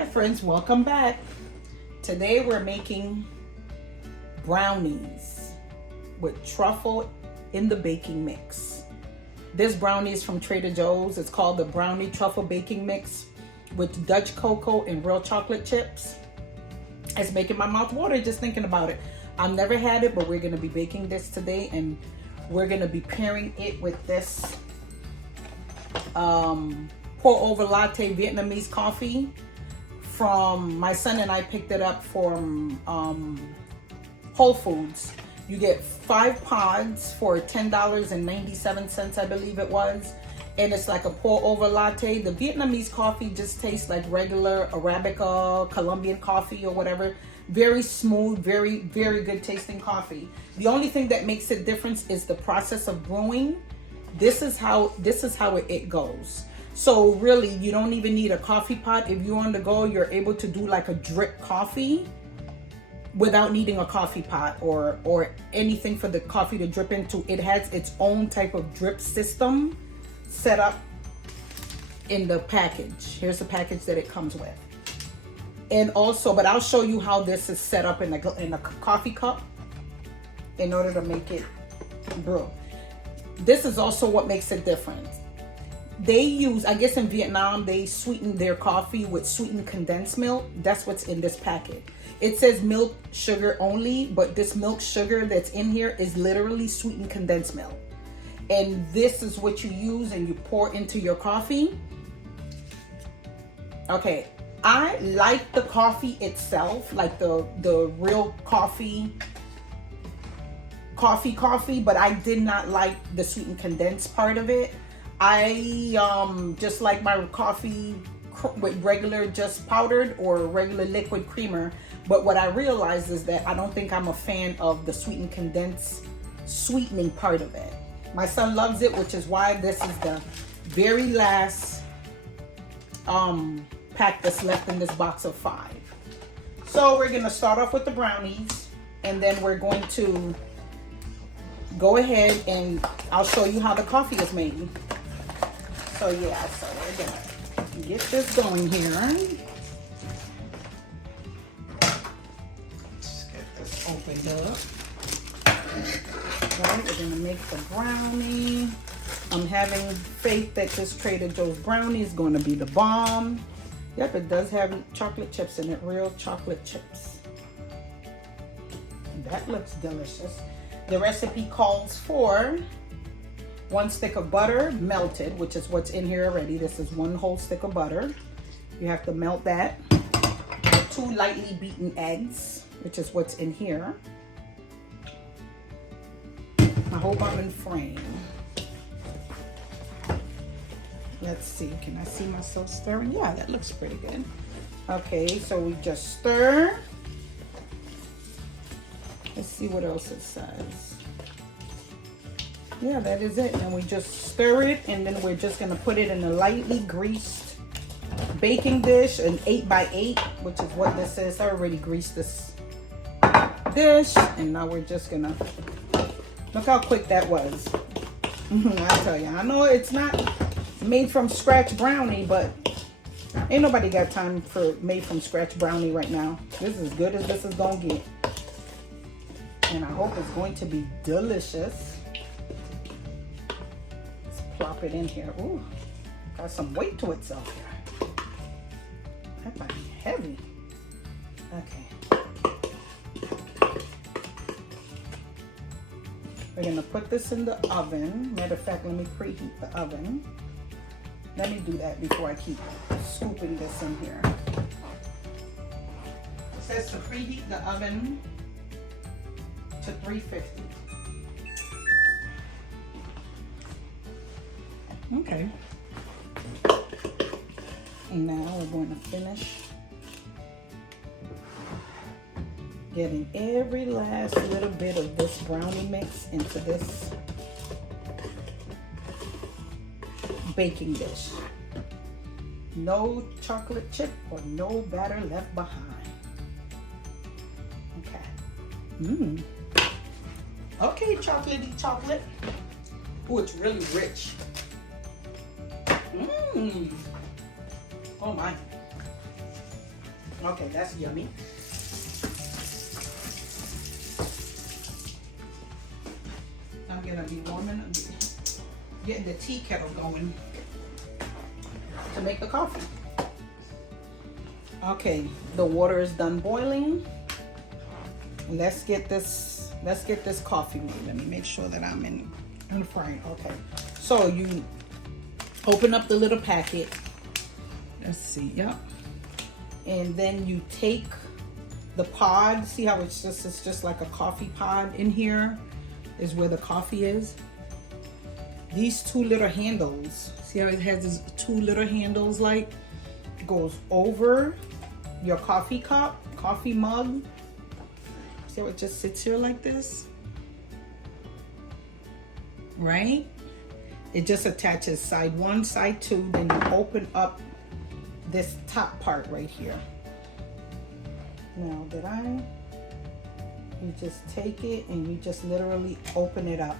Hi friends, welcome back. Today we're making brownies with truffle in the baking mix. This brownie is from Trader Joe's. It's called the Brownie Truffle Baking Mix with Dutch cocoa and real chocolate chips. It's making my mouth water just thinking about it. I've never had it, but we're gonna be baking this today, and we're gonna be pairing it with this pour over latte Vietnamese coffee from my son, and I picked it up from Whole Foods. You get 5 pods for $10.97, I believe it was, and it's like a pour over latte. The Vietnamese coffee just tastes like regular Arabica, Colombian coffee or whatever. Very smooth, very good tasting coffee. The only thing that makes it different is the process of brewing. This is how it goes. So really, you don't even need a coffee pot. If you're on the go, you're able to do like a drip coffee without needing a coffee pot or anything for the coffee to drip into. It has its own type of drip system set up in the package. Here's the package that it comes with. And also, but I'll show you how this is set up in a coffee cup in order to make it brew. This is also what makes it different. They use, I guess in Vietnam, they sweeten their coffee with sweetened condensed milk. That's what's in this packet. It says milk sugar only, but this milk sugar that's in here is literally sweetened condensed milk. And this is what you use and you pour into your coffee. Okay, I like the coffee itself, like the real coffee, but I did not like the sweetened condensed part of it. I just like my coffee with regular just powdered or regular liquid creamer. But what I realized is that I don't think I'm a fan of the sweetened condensed sweetening part of it. My son loves it, which is why this is the very last pack that's left in this box of 5. So we're gonna start off with the brownies, and then we're going to go ahead and I'll show you how the coffee is made. So yeah, so we're gonna get this going here. Let's get this opened up. Right, we're gonna make the brownie. I'm having faith that this Trader Joe's brownie is going to be the bomb. Yep, it does have chocolate chips in it, real chocolate chips. That looks delicious. The recipe calls for 1 stick of butter melted, which is what's in here already. This is 1 whole stick of butter. You have to melt that. 2 lightly beaten eggs, which is what's in here. I hope I'm in frame. Let's see, can I see myself stirring? Yeah, that looks pretty good. Okay, so we just stir. Let's see what else it says. Yeah, that is it. And we just stir it, and then we're just gonna put it in a lightly greased baking dish, an 8x8, which is what this is. I already greased this dish, and now we're just gonna, look how quick that was. I tell you, I know it's not made from scratch brownie, but ain't nobody got time for made from scratch brownie right now. This is as good as this is gonna get. And I hope it's going to be delicious. Let's plop it in here. Ooh, got some weight to itself here. That might be heavy. Okay. We're gonna put this in the oven. Matter of fact, let me preheat the oven. Let me do that before I keep scooping this in here. It says to preheat the oven to 350. Okay. And now we're going to finish getting every last little bit of this brownie mix into this baking dish. No chocolate chip or no batter left behind. Okay. Okay, chocolatey chocolate. Oh, it's really rich. Oh my. Okay, that's yummy. I'm gonna be warming, getting the tea kettle going to make the coffee. Okay, the water is done boiling. Let's get this coffee made. Let me make sure that I'm in the frame. Okay, so you open up the little packet. Let's see, yep. And then you take the pod. See how it's just like a coffee pod in here is where the coffee is. These two little handles, see how it has these two little handles, like it goes over your coffee cup, coffee mug. See how it just sits here like this, right? It just attaches side one, side two, then you open up this top part right here. Now you just take it and you just literally open it up.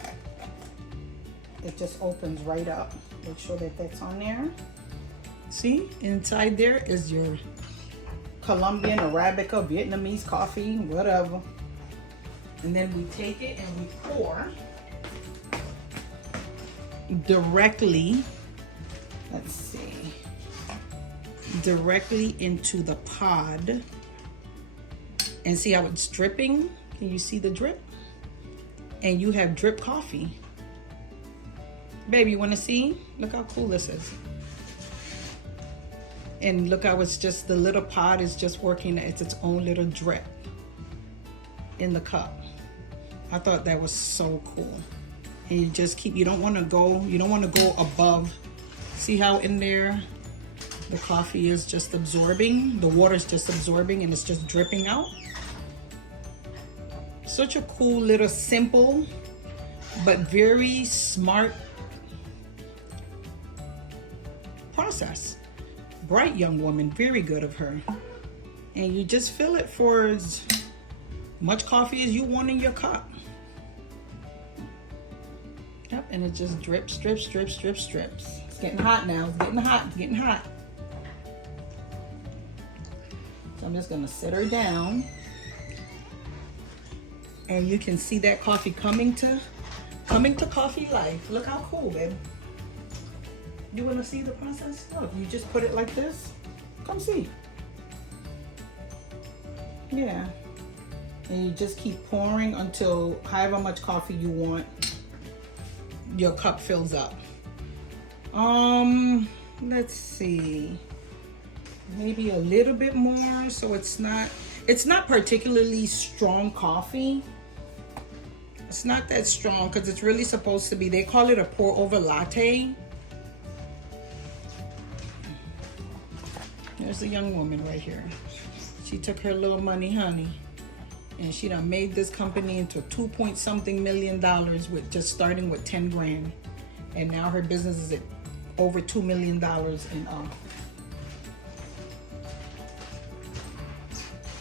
It just opens right up. Make sure that that's on there. See, inside there is your Colombian, Arabica, Vietnamese coffee, whatever. And then we take it and we pour directly, let's see, directly into the pod. And see how it's dripping? Can you see the drip? And you have drip coffee. Baby, you wanna see? Look how cool this is. And look how it's just, the little pod is just working, it's its own little drip in the cup. I thought that was so cool. And you just keep, you don't wanna go above. See how in there, the coffee is just absorbing, the water is just absorbing and it's just dripping out. Such a cool little simple, but very smart process. Bright young woman, very good of her. And you just fill it for as much coffee as you want in your cup. Yep, and it just drips, drips, drips, drips, drips. It's getting hot now, it's getting hot, it's getting hot. So I'm just gonna sit her down. And you can see that coffee coming to coffee life. Look how cool, babe. You wanna see the process? Look, you just put it like this. Come see. Yeah. And you just keep pouring until however much coffee you want, your cup fills up. Let's see. Maybe a little bit more, so it's not particularly strong coffee. It's not that strong because it's really supposed to be, they call it a pour over latte. There's a young woman right here. She took her little money, honey, and she done made this company into 2-point-something million with just starting with 10 grand. And now her business is at over $2 million in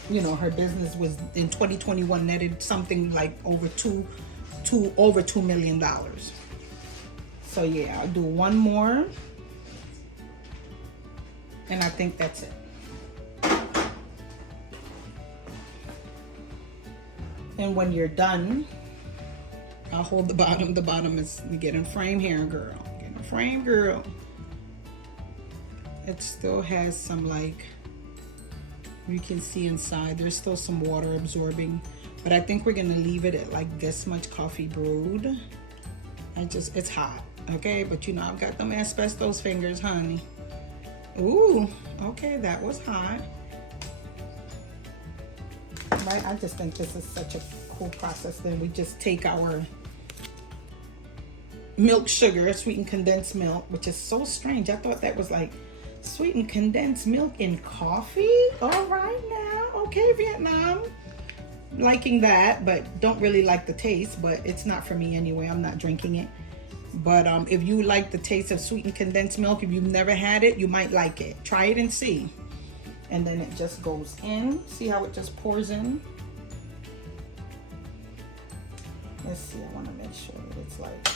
you know, her business was in 2021 netted something like over $2 million. So yeah, I'll do one more. And I think that's it. And when you're done, I'll hold the bottom. The bottom is getting frame here, girl. Getting a frame, girl. It still has some, like, you can see inside, there's still some water absorbing, but I think we're gonna leave it at like this much coffee brewed. It's hot, okay? But you know, I've got them asbestos fingers, honey. Ooh, okay, that was hot. Right, I just think this is such a cool process. Then we just take our milk sugar, sweetened condensed milk, which is so strange. I thought that was like sweetened condensed milk in coffee. All right now, okay, Vietnam. Liking that, but don't really like the taste, but it's not for me anyway. I'm not drinking it. But if you like the taste of sweetened condensed milk, if you've never had it, you might like it. Try it and see. And then it just goes in. See how it just pours in? Let's see, I want to make sure that it's like,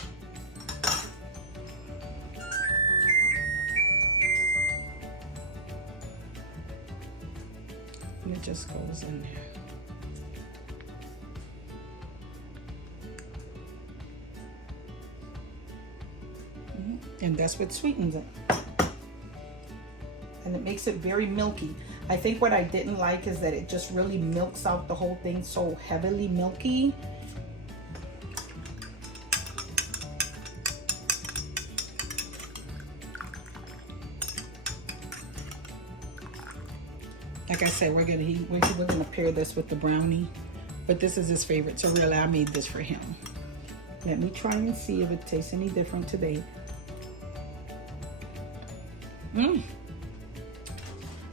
And it just goes in there. And that's what sweetens it. And it makes it very milky. I think what I didn't like is that it just really milks out the whole thing, so heavily milky. Like I said, we're gonna pair this with the brownie, but this is his favorite, so really I made this for him. Let me try and see if it tastes any different today.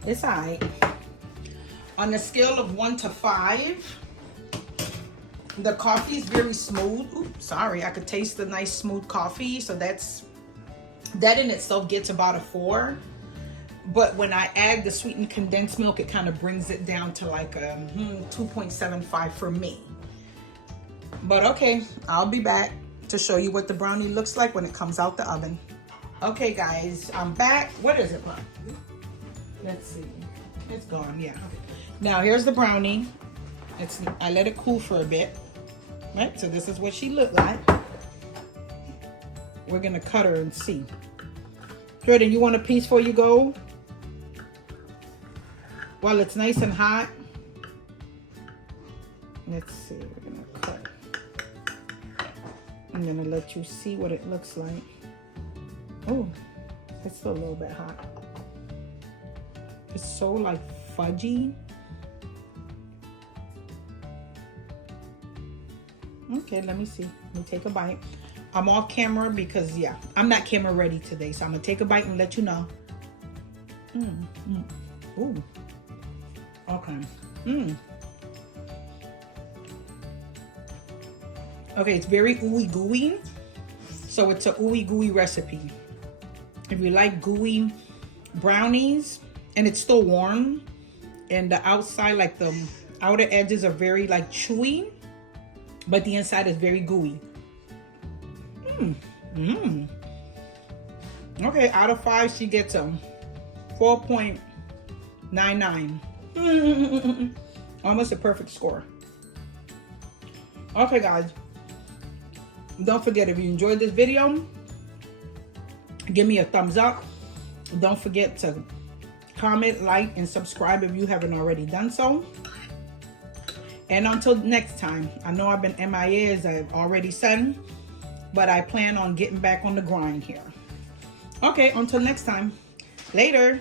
It's alright. On a scale of 1 to 5, the coffee is very smooth. Oops, sorry, I could taste the nice smooth coffee, so that in itself gets about a 4. But when I add the sweetened condensed milk, it kind of brings it down to like a 2.75 for me. But okay, I'll be back to show you what the brownie looks like when it comes out the oven. Okay guys, I'm back. What is it, Mom? Let's see. It's gone, yeah. Now here's the brownie. I let it cool for a bit. Right, so this is what she looked like. We're gonna cut her and see. Jordan, you want a piece before you go? While it's nice and hot. Let's see, we're gonna cut. I'm gonna let you see what it looks like. Oh, it's still a little bit hot. It's so like fudgy. Okay, let me see. Let me take a bite. I'm off camera because, yeah, I'm not camera ready today. So I'm going to take a bite and let you know. Ooh. Okay. Okay, it's very ooey gooey. So it's a ooey gooey recipe. If you like gooey brownies, and it's still warm, and the outside, like the outer edges are very like chewy, but the inside is very gooey. Okay, out of 5, she gets a 4.99. Almost a perfect score. Okay, guys. Don't forget, if you enjoyed this video, give me a thumbs up. Don't forget to comment, like, and subscribe if you haven't already done so. And until next time, I know I've been MIA, as I've already said, but I plan on getting back on the grind here. Okay, until next time. Later.